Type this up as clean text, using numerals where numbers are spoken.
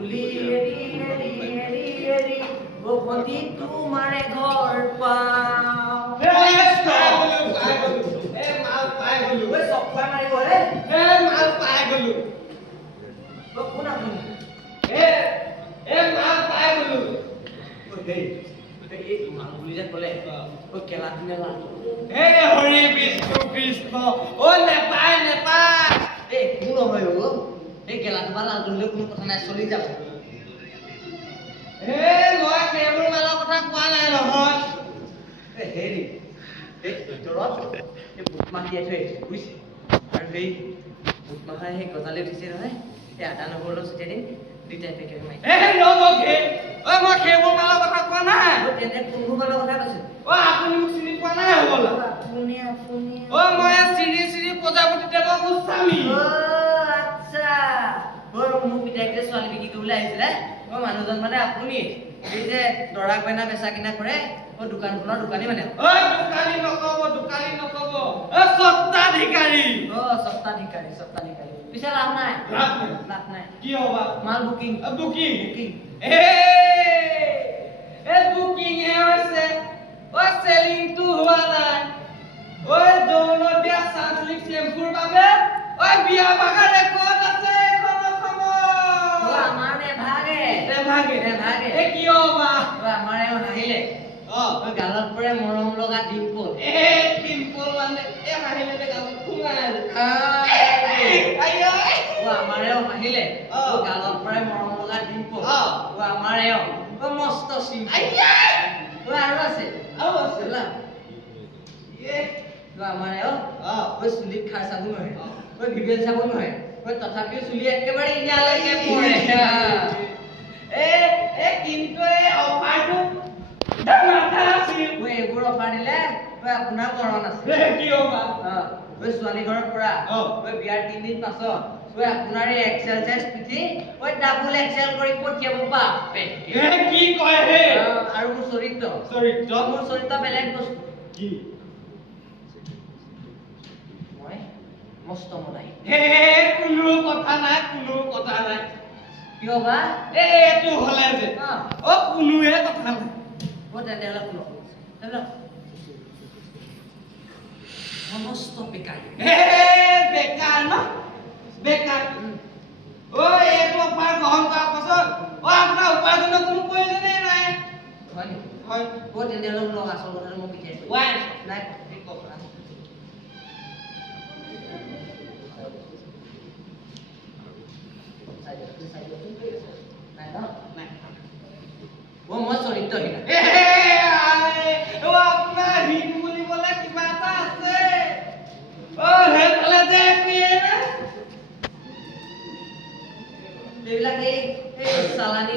তুলি এৰি এৰি এৰি এৰি বসতি তোমাৰে ঘৰ পাওঁ চব খুৱাই মাৰিব কোন আপুনি মাল বুলি যে ক'লে কেলা দিনে লাল হৰি বিষ্ণু কৃষ্ণ নেপায় নেপায় একো নহয় এই গেলাটো বা লালটো হ'লেও কোনো কথা নাই চলি যাব মই সেইবোৰ মালৰ কথা কোৱা নাই নহয় হেৰি এই ভিতৰত এই বুটমাহ তিয়াই থৈ আহিছে বুজিছে আৰু সেই বুটমাহৰ সেই গজালি উঠিছে নহয় এই আদা নহৰু অলপ ছটিয়াই দিম দুইটাই পেকেট মাৰি মই সেইবোৰ মালৰ কথা কোৱা নাই তেনে কোনবোৰ মালৰ কথা কৈছে আপুনি মোক চিনি পোৱা নাই হ'বলা আপুনি মই শ্ৰী শ্ৰী প্ৰজাপতি দেৱৰ গোস্বামী আচ্ছা মোৰ পিতাইক যে ছোৱালী বিক্ৰী কৰিবলৈ আহিছিলে মানুহজন মানে আপুনি এই যে দৰা কইনা বেচা কিনা কৰে দোকানখনৰ দোকানী মানে দোকানী নকব স্বত্বাধিকাৰী স্বত্বাধিকাৰী পিছে লাভ নাই কি হবা মাল বুকিং বুকিং বুকিং হে হৈছে চেলিংটো হোৱা নাই যৌন দিয়া চান্সলিক চেম্পুৰ বাবে বিয়া ভাগা ৰেকৰ্ড আছে আমাৰ নেভাগে কিয় বা আমাৰ হাঁহিলে গালত পৰে মৰম লগা ডিম্পল ডিম্পল মানে হাঁহিলে গালত সোমাই আমাৰেও হাঁহিলে গালত পৰে মৰম লগা ডিম্পল আমাৰেও মস্ত চিম্পল আৰু আছে আমাৰেও চুলিত খাৰ চাব নোৱাৰে ভিডিঅ' চাব নোৱাৰে তথাপিও চুলি একেবাৰে ইনালৈকে পৰে কিন্তু এই অফাৰটো এইবোৰ অফাৰ দিলে আপোনাৰ মৰণ আছে ছোৱালী ঘৰৰ পৰা বিয়াৰ 3 দিন পাছত আপোনাৰ এই এক্সেল সাইজ পিঠি ডাবল এক্সেল কৰি পঠিয়াব বাপে কি কয় হে আৰু মোৰ চৰিত্ৰ বেলেগ বস্তু কি মই মস্ত মদাই কোনো কথা নাই কিয় বা এইটো হলে যে কোনোৱে কথা নাই তেনেহ'লে শুনক মস্ত বেকাৰ বেকাৰ এইটো অফাৰ গ্ৰহণ কৰাৰ পাছত আপোনাৰ উপাৰ্জনৰ কোনো প্ৰয়োজনেই নাই হয় নেকি হয় তেনেহ'লে শুনক আচল কথাটো মোক বিচাৰিছোঁ নাই মই চৰিত্ৰহীন আপোনাৰ হিন বুলিবলে কিবা এটা আছে সেইফালে যে এইবিলাক এই চালানী